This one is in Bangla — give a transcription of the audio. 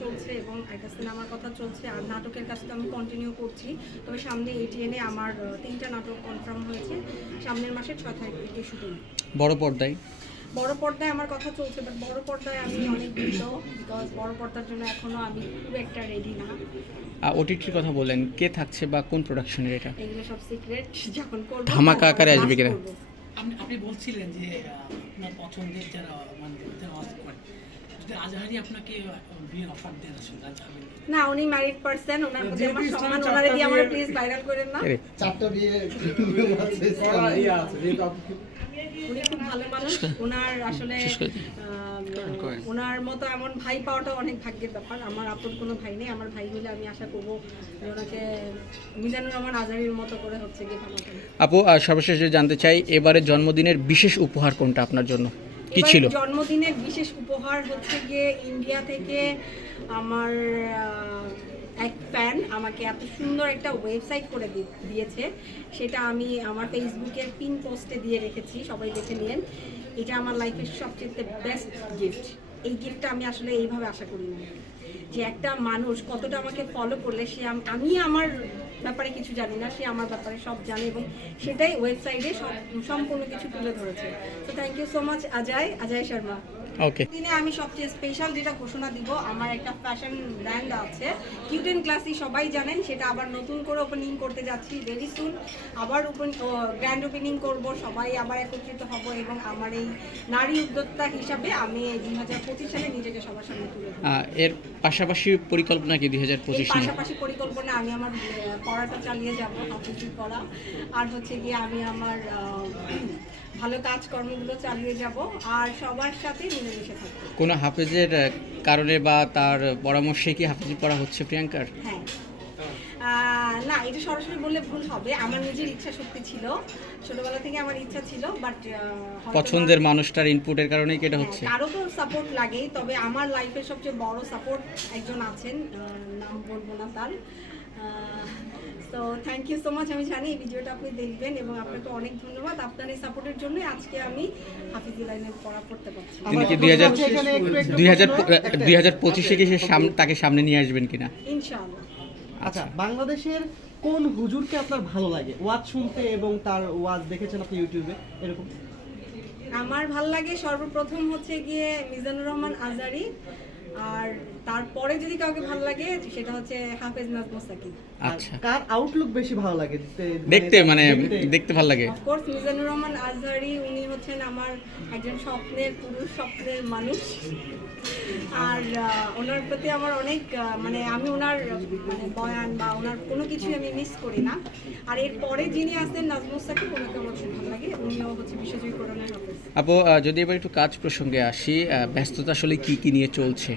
চলছে এবং একটা সিনেমার কথা চলছে, আর নাটকের কাজ তো আমি কন্টিনিউ করছি। তবে সামনে ATN-এ আমার 3টা নাটক কনফার্ম হয়েছে, সামনের মাসের 6 তারিখ থেকে শুটিং। বড় পর্দায় আমার কথা চলছে, বাট বড় পর্দায় আমি অনেক ভীত, বিকজ বড় পর্দার জন্য এখনো আমি খুব একটা রেডি না। OTT-র কথা বললেন, কে থাকছে বা কোন প্রোডাকশনের এটা? এগুলো সব সিক্রেট, যখন করব ধামাকা আকারে আসবে কিনা? আপনি বলছিলেন যে আপনার পছন্দের যারা মানে যারা ওয়াচ করে, যদি আজহারি আপনাকে বিয়ের অফার দেন আসলে যাবেন? না, উনি ম্যারিড পারসন, ওনার প্রতি আমার সম্মান, ওনারে দিয়ে আমার প্লিজ ভাইরাল করেন না। চারটা বিয়ে উনি খুব ভালো মানুষ, ওনার আসলে ওনার মতো এমন ভাই পাওয়াটা অনেক ভাগ্যের ব্যাপার। আমার আপন কোনো ভাই নেই, আমার ভাই হলে আমি আশা করবো যে ওনাকে মিজানুর রহমান আজহারির মতো করে হচ্ছে গিয়ে ভালো করে। আপু, সর্বশেষ জানতে চাই, এবারে জন্মদিনের বিশেষ উপহার কোনটা আপনার জন্য, কি ছিল? জন্মদিনের বিশেষ উপহার হচ্ছে গিয়ে ইন্ডিয়া থেকে আমার এক ফ্যান আমাকে এত সুন্দর একটা ওয়েবসাইট করে দিয়েছে, সেটা আমি আমার ফেসবুকের পিন পোস্টে দিয়ে রেখেছি, সবাই দেখে নিন। এটা আমার লাইফের সবচেয়ে বেস্ট গিফট। এই গিফটটা আমি আসলে এইভাবে আশা করি না, যে একটা মানুষ কতটা আমাকে ফলো করলে সে আমি আমার ব্যাপারে কিছু জানি না, সে আমার ব্যাপারে সব জানে এবং সেটাই ওয়েবসাইটে সম্পূর্ণ কিছু তুলে ধরেছে। তো thank you so much Ajay Sharma. Okay, দিনে আমি সবচেয়ে স্পেশাল যেটা ঘোষণা দিব, আমার একটা ফ্যাশন ব্র্যান্ড আছে কিউট এন্ড ক্লাসি, সবাই জানেন, সেটা আবার নতুন করে ওপেনিং করতে যাচ্ছি ভেরি সুন। আবার গ্র্যান্ড ওপেনিং করব, সবাই আবার একত্রিত হব এবং আমার এই নারী উদ্যোক্তা হিসাবে আমি 2025 সালে নিজেকে সবার সামনে তুলে ধরব। এর পাশাপাশি পরিকল্পনা কি 2025 নিয়ে? পাশাপাশি পরিকল্পনা আমি আমার পড়াটা চালিয়ে যাব, হাফিজি পড়া, আর হচ্ছে গিয়ে আমি আমার ভালো কাজকর্মগুলো চালিয়ে যাব, আর সবার সাথে মিলেমিশে থাকবো। কোনো হাফেজের কারণে বা তার পরামর্শে কি হাফেজি পড়া হচ্ছে প্রিয়াঙ্কার? হ্যাঁ, না, এটা সরাসরি বললে ভুল হবে, আমার নিজের ইচ্ছা শক্তি ছিল, ছোটবেলা থেকে আমার ইচ্ছা ছিল, বাট পছন্দের মানুষটার ইনপুটের কারণেই কি এটা হচ্ছে? কারো তো সাপোর্ট লাগেই, তবে আমার লাইফের সবচেয়ে বড় সাপোর্ট একজন আছেন, নাম বলবো না তার। তো থ্যাংক ইউ সো মাচ। আমি জানি এই ভিডিওটা আপনি দেখবেন এবং আপনাকে অনেক ধন্যবাদ। আপনার এই সাপোর্টের জন্যই আজকে আমি হাফিজি লাইনে পড়া করতে পারছি। তিনি কি 2025-এ কি তাকে সামনে নিয়ে আসবেন কিনা? ইনশাআল্লাহ। আচ্ছা, বাংলাদেশের কোন হুজুরকে আপনার ভালো লাগে ওয়াজ শুনতে এবং তার ওয়াজ দেখেছেন আপনি ইউটিউবে এরকম? আমার ভাল লাগে সর্বপ্রথম হচ্ছে গিয়ে মিজানুর রহমান আজহারি, আর তারপরে যদি কাউকে ভালো লাগে সেটা হচ্ছে হাফেজ নাজমুস সাকিব। আচ্ছা, কার আউটলুক বেশি ভালো লাগে দেখতে ভালো লাগে? অফকোর্স মিজানুর রহমান আজহারি, উনি হচ্ছেন আমার একজন স্বপ্নের মানুষ, আর ওনার প্রতি আমার অনেক মানে আমি ওনার বয়ান বা ওনার কোনো কিছুই আমি মিস করি না। আর এরপরে যিনি আছেন নাজমুস সাকিব, ওনাকে আমার খুব ভালো লাগে, উনিও হচ্ছে বিশ্বজয়ী কোরআনের হাফেজ। আপু, যদি এবার একটু কাজ প্রসঙ্গে আসি, ব্যস্ততা আসলে কি নিয়ে চলছে?